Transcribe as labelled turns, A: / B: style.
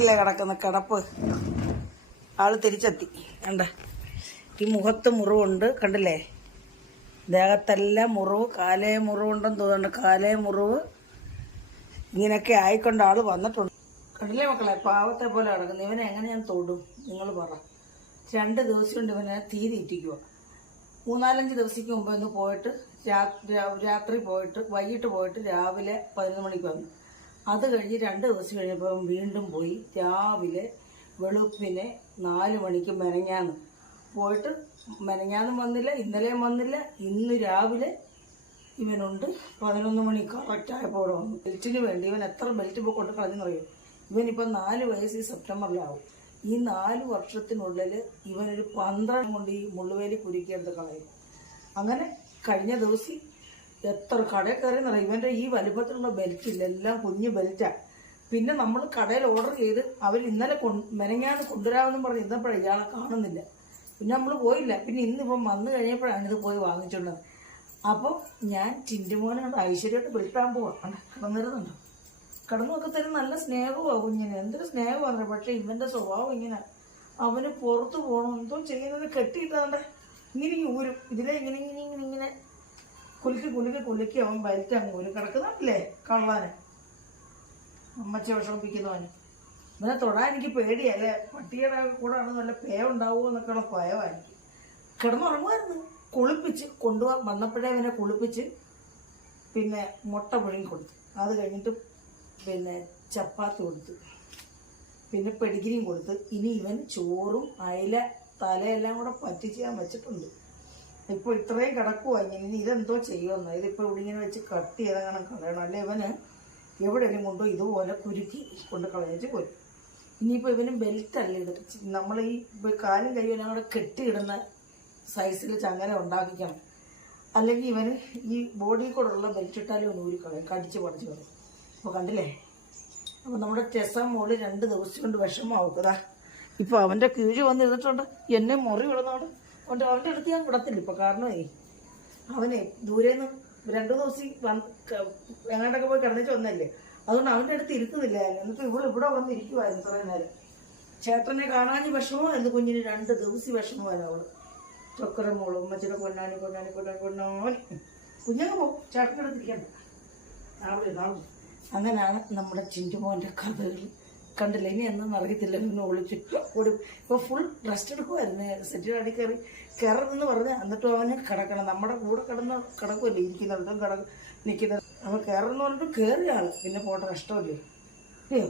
A: കണ്ടില്ലേ കിടക്കുന്ന കിടപ്പ്. ആൾ തിരിച്ചെത്തി. കണ്ട? ഈ മുഖത്ത് മുറിവുണ്ട്. കണ്ടില്ലേ? ദേഹത്തെല്ലാം മുറിവ് കാലേ മുറിവുണ്ടെന്ന് തോന്നുന്നുണ്ട്. കാലേ മുറിവ് ഇങ്ങനെയൊക്കെ ആയിക്കൊണ്ട് ആൾ വന്നിട്ടുണ്ട്. കണ്ടില്ലേ മക്കളെ? പാവത്തെ പോലെ കിടക്കുന്നു. ഇവനെ എങ്ങനെ ഞാൻ തൊടും? നിങ്ങൾ പറ. രണ്ട് ദിവസം കൊണ്ട് ഇവനെ തീ തീറ്റിക്കുക മൂന്നാലഞ്ച് ദിവസത്തേക്ക് മുമ്പ് ഒന്ന് പോയിട്ട് രാത്രി പോയിട്ട് വൈകിട്ട് പോയിട്ട് രാവിലെ പതിനൊന്ന് മണിക്ക് വന്നു. അത് കഴിഞ്ഞ് രണ്ട് ദിവസം കഴിഞ്ഞപ്പോൾ വീണ്ടും പോയി. രാവിലെ വെളുപ്പിനെ നാല് മണിക്ക് മെനഞ്ഞാന്ന് പോയിട്ട് മെനഞ്ഞാന്ന് വന്നില്ല ഇന്നലെയും വന്നില്ല. ഇന്ന് രാവിലെ ഇവനുണ്ട്. പതിനൊന്ന് മണി കറക്റ്റ് ആയപ്പോൾ ഇവിടെ വന്നു. ബെൽറ്റിന് വേണ്ടി ഇവൻ എത്ര ബെൽറ്റ് ഇപ്പോൾ കൊണ്ട് കളഞ്ഞെന്നറിയും ഇവനിപ്പോൾ നാല് വയസ്സ് ഈ സെപ്റ്റംബറിലാവും. ഈ നാല് വർഷത്തിനുള്ളിൽ ഇവനൊരു പന്ത്രണ്ട് കൊണ്ട് ഈ മുള്ളുവേലി കുരുക്കിയെടുത്ത് കളയും. അങ്ങനെ കഴിഞ്ഞ ദിവസം എത്ര കടയിൽ കയറിയെന്നറിയാം ഇവന്റെ ഈ വലുപ്പത്തിലുള്ള ബെൽറ്റ് ഇല്ല എല്ലാം കുഞ്ഞു ബെൽറ്റാണ് പിന്നെ നമ്മൾ കടയിൽ ഓർഡർ ചെയ്ത് അവർ ഇന്നലെ മെനങ്ങാണ് കൊണ്ടുവരാമെന്നും പറഞ്ഞ് ഇന്നപ്പോഴാണ് ഇയാളെ കാണുന്നില്ല. പിന്നെ നമ്മൾ പോയില്ല. പിന്നെ ഇന്നിപ്പം വന്നു കഴിഞ്ഞപ്പോഴാണ് ഇത് പോയി വാങ്ങിച്ചുള്ളത് അപ്പോൾ ഞാൻ ചിന്റുമോനോട് ഐശ്വര്യമായിട്ട് വിളിക്കാൻ പോവാണ് കിടന്നിരുന്നുണ്ടോ? കിടന്നൊക്കെ തന്നെ നല്ല സ്നേഹമാണ് കുഞ്ഞിന്. എന്തൊരു സ്നേഹമാണ് പക്ഷേ ഇവന്റെ സ്വഭാവം ഇങ്ങനെ. അവന് പുറത്ത് പോകണം എന്തോ ചെയ്യുന്നത് കെട്ടിയിട്ടാണ്ട് ഇങ്ങനെ ഇങ്ങ് ഊരും. ഇതിലെ ഇങ്ങനെ ഇങ്ങനെ ഇങ്ങനെ ഇങ്ങനെ കുലുക്കി കുലുക്കി കുലുക്കി അവൻ വലിച്ച് അങ്ങ് കുലു കിടക്കുന്നില്ലേ കള്ളാന്. അമ്മച്ചി വിഷമിപ്പിക്കുന്നവന്. ഇന്നെ തൊടാൻ എനിക്ക് പേടിയല്ലേ പട്ടിയുടെ കൂടെ ആണ് നല്ല പേ ഉണ്ടാവുമോ എന്നൊക്കെയുള്ള ഭയമാണ് കിടന്നുറങ്ങുമായിരുന്നു. കുളിപ്പിച്ച് കൊണ്ടുപോകാൻ വന്നപ്പോഴേ അവനെ കുളിപ്പിച്ച് പിന്നെ മുട്ട പുഴുങ്ങി കൊടുത്തു. അത് കഴിഞ്ഞിട്ട് പിന്നെ ചപ്പാത്തി കൊടുത്തു. പിന്നെ പെടിഗിരിയും കൊടുത്ത്. ഇനി ഇവൻ ചോറും അയില തലയെല്ലാം കൂടെ പറ്റിച്ച് ഞാൻ വെച്ചിട്ടുണ്ട്. ഇപ്പോൾ ഇത്രയും കിടക്കുവാ ഇനി ഇതെന്തോ ചെയ്യുമെന്ന്. ഇതിപ്പോൾ ഇവിടെ ഇങ്ങനെ വെച്ച് കട്ട് ചെയ്തങ്ങനെ കളയണം അല്ലെ ഇവന്? എവിടെയെങ്കിലും കൊണ്ടോ ഇതുപോലെ കുരുക്കി കൊണ്ട് കളയിച്ച് പോരും. ഇനിയിപ്പോൾ ഇവന് ബെൽറ്റ് അല്ല ഇത്? നമ്മൾ ഈ കാലും കൈയും കൂടെ കെട്ടിയിടുന്ന സൈസിൽ ചങ്ങല ഉണ്ടാക്കിക്കണം. അല്ലെങ്കിൽ ഇവന് ഈ ബോഡിയിൽ ഉള്ള ബെൽറ്റ് ഇട്ടാലും അവന് ഊരിക്കളയും കടിച്ച് പടച്ച് കളയും. അപ്പോൾ കണ്ടില്ലേ? അപ്പോൾ നമ്മുടെ ടെസ മോൾ രണ്ട് ദിവസം കൊണ്ട് വിഷമാവുക്കതാ ഇപ്പോൾ അവന്റെ കീഴ് വന്നിരുന്നിട്ടുണ്ട്. എന്നെ മുറി വിടുന്നോണ്ട്. അതുകൊണ്ട് അവന്റെ അടുത്ത് ഞാൻ വിടത്തില്ല. ഇപ്പൊ കാരണമേ അവനെ ദൂരെ നിന്ന് രണ്ടു ദിവസം വന്ന് എങ്ങാണ്ടൊക്കെ പോയി കിടന്നിട്ട് വന്നല്ലേ. അതുകൊണ്ട് അവന്റെ അടുത്ത് ഇരുത്തുന്നില്ല എന്നിട്ട് ഇവിടെ ഇവിടെ വന്നിരിക്കുവായിരുന്നു ഇത്രയും നേരം. ചേട്ടനെ കാണാൻ വിഷമമായിരുന്നു കുഞ്ഞിന് രണ്ട് ദിവസം വിഷമമായിരുന്നു അവൾ. ചൊക്കര മോൾ ഉമ്മച്ചിയുടെ പൊന്നാനി പൊന്നാനി പൊന്നാനി പൊന്നാനി. കുഞ്ഞങ്ങ് പോകും ഇരിക്കണ്ട. അവിടെ നാളെ അങ്ങനെയാണ് നമ്മുടെ ചിഞ്ചുമോന്റെ കഥകൾ കണ്ടില്ല. ഇനി എന്നൊന്നും അറിയത്തില്ല. പിന്നെ ഒളിച്ച് ഓടി ഇപ്പോൾ ഫുൾ റെസ്റ്റ് എടുക്കുമായിരുന്നു സെറ്റിൽ അടി കയറി കയറുമെന്ന് പറഞ്ഞ് എന്നിട്ടും അവന് കിടക്കണം. നമ്മുടെ കൂടെ കിടന്ന് കിടക്കുമല്ലേ ഇരിക്കുന്നിടത്തും കിട നിൽക്കുന്നത് അവൻ കയറുന്ന പറഞ്ഞിട്ട് കയറിയാണ് പിന്നെ പോട്ടെ ഇഷ്ടമല്ലേ അയ്യോ